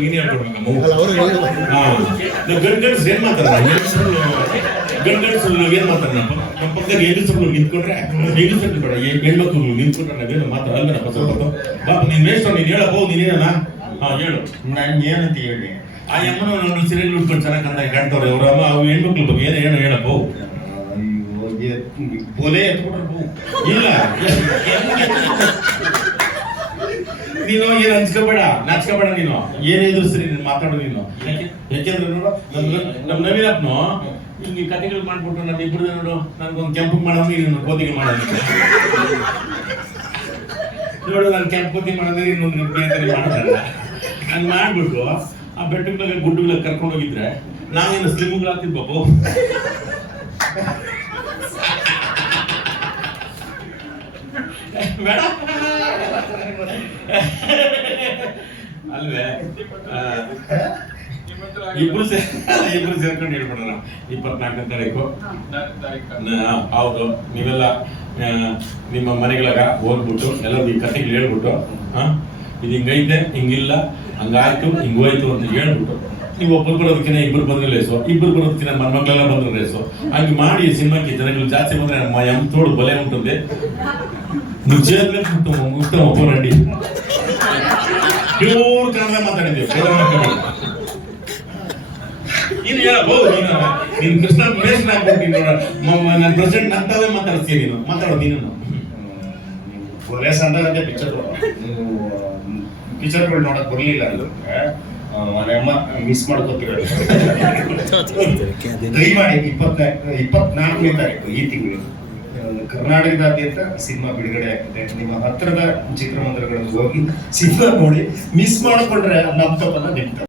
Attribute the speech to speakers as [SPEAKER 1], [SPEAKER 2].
[SPEAKER 1] ನೀನೇ ಹೇಳ್ಕೊಡ್ಬೇಕಮ್ಮ ಗಂಡ್ ಗಂಡ್ಸ್ ಏನ್ ಮಾತಾಡ ಗಂಡ್ ಗಂಡ್ಸರು ಏನ್ ಮಾತಾಡ ನಮ್ಮ ಪಕ್ಕದಾಗ ಹೆಂಗಸರು ನಿಂತ್ಕೊಂಡ್ರೆ ಹೆಂಗಸರು ಬೇಡ ಹೆಣ್ಮಕ್ಳು ನಿಂತ್ಕೊಂಡ್ರೆ ನಾವೇನು ಮಾತಾಡಲ್ಲಪ್ಪ ಸ್ವಲ್ಪ. ಬಾಪ ನೀನ್ ನೀನು ನೀನ್ ಹೇಳಪ್ಪ ನೀನೇನ ಹಾ ಹೇಳು.
[SPEAKER 2] ನಾನು ಏನಂತ ಹೇಳಿ?
[SPEAKER 1] ಆ ಯಮ್ಮನ ನಾನು ಸೀರೆಗಳು ಉಟ್ಕೊಂಡು ಚೆನ್ನಾಗಿ ಕಂದಾಗ ಕಾಣ್ತವ್ರೆ. ಅವ್ರ ಅಮ್ಮ ಅವು ಹೆಣ್ಮಕ್ಳ ಬಗ್ಗೆ ಏನು ಏನು ಹೇಳಪ್ಪ
[SPEAKER 2] ಬೋಲೆ.
[SPEAKER 1] ಇಲ್ಲ. ನೀನು ಏನ್ ಹಂಚ್ಕೋಬೇಡ ನಾಚ್ಕೋಬೇಡ ನೀನು. ಏನೇ ಇದ್ರು ಸರಿ ನೀನು ಮಾತಾಡು ನೀನು. ಯಾಕೆ? ಯಾಕೆಂದ್ರೆ ನೋಡು ನಮ್ ನಮ್ಮ ನವೀನಪ್ಪನು ಹಿಂಗೆ ಕಥೆಗಳು ಮಾಡ್ಬಿಟ್ಟು ನಾನು ಇಬ್ಬರು ನೋಡು ನನ್ಗೊಂದು ಕೆಂಪು ಮಾಡೋದು ನೀನು ಕೋತಿಗೆ ಮಾಡೋದು ನೋಡು ನಾನು ಕೆಂಪು ಕೋತಿ ಮಾಡೋದು ನೀನು ಮಾಡೋದಲ್ಲ ನಾನು ಮಾಡ್ಬಿಟ್ಟು ಆ ಬೆಟ್ಟದ ಮೇಲೆ ಗುಡ್ಡುಗಳ ಕರ್ಕೊಂಡು ಹೋಗಿದ್ರೆ ನಾವೇನು ಸ್ಲಿಮ್ಗಳಾಗ್ತಿದ್ ಬಾಬು ಬೇಡ. ಅಲ್ವೇ ಇಬ್ರು ಸೇರ್ ಇಬ್ರು ಸೇರ್ಕೊಂಡು ಹೇಳ್ಬಿಡೋಣ ಇಪ್ಪತ್ನಾಲ್ಕನೇ ತಾರೀಕು ಹೌದು ನೀವೆಲ್ಲ ನಿಮ್ಮ ಮನೆಗಳಾಗ ಹೋಗ್ಬಿಟ್ಟು ಎಲ್ಲ ಈ ಕಥೆಗಳು ಹೇಳ್ಬಿಟ್ಟು ಹಾಂ ಇದು ಹಿಂಗೈತೆ ಹಿಂಗಿಲ್ಲ ಹಂಗಾಯ್ತು ಹಿಂಗೋಯ್ತು ಅಂತ ಹೇಳ್ಬಿಟ್ಟು ನೀವು ಒಬ್ಬರು ಬರೋದಕ್ಕಿಂತ ಇಬ್ರು ಬಂದ್ರೆ ಲೇಸು ಇಬ್ರು ಬರೋದಕ್ಕಿಂತ ಮನ್ಮಕ್ಳೆಲ್ಲ ಬಂದ್ರೆ ಲೇಸು ಹಂಗೆ ಮಾಡಿ ಸಿನಿಮಾಕ್ಕೆ ಜನಗಳು ಜಾಸ್ತಿ ಬಂದ್ರೆ ನಮ್ಮ ಎಂ ತೋಡು ಬಲೆ ಉಂಟದೆ ನಿಜ ಉತ್ತಮ ಉತ್ತಮ ಒಬ್ಬರಂಡಿ ಪ್ಯೂರ್ ಕನ್ನಡ ಮಾತಾಡಿದ್ದೀವಿ. ಬೇರೆ ಹೇಳಬಹುದು ನೀನು ನೀನು ಕೃಷ್ಣ ಮಹೇಶ್ ಆಗ್ಬಿಟ್ಟು ನನ್ನ ಪ್ರೆಸಿಡೆಂಟ್ ಅಂತವೇ ಮಾತಾಡ್ತೀಯ ನೀನು. ಮಾತಾಡೋ ನೀನು
[SPEAKER 2] ಅಂತ ಬೋಲೆ ಸಂದಾಗಂತೆ ಪಿಕ್ಚರ್ ಪಿಕ್ಚರ್ಗಳು ನೋಡಕ್ ಬರ್ಲಿಲ್ಲ ಅಮ್ಮ ಮನೆಯಮ್ಮ ಮಿಸ್ ಮಾಡ್ಕೋತೀರ ದಯಮಾಡಿ ಇಪ್ಪತ್ನಾಲ್ಕು ಇಪ್ಪತ್ನಾಲ್ಕನೇ ತಾರೀಕು ಈ ತಿಂಗಳು ಕರ್ನಾಟಕದಾದ್ಯಂತ ಸಿನಿಮಾ ಬಿಡುಗಡೆ ಆಗ್ತದೆ. ನಿಮ್ಮ ಹತ್ತಿರದ ಚಿತ್ರಮಂದಿರಗಳಲ್ಲಿ ಹೋಗಿ ಸಿನಿಮಾ ನೋಡಿ ಮಿಸ್ ಮಾಡಿಕೊಂಡ್ರೆ ನಮ್ಮ ತಪ್ಪನ್ನ ನಿಮ್ತ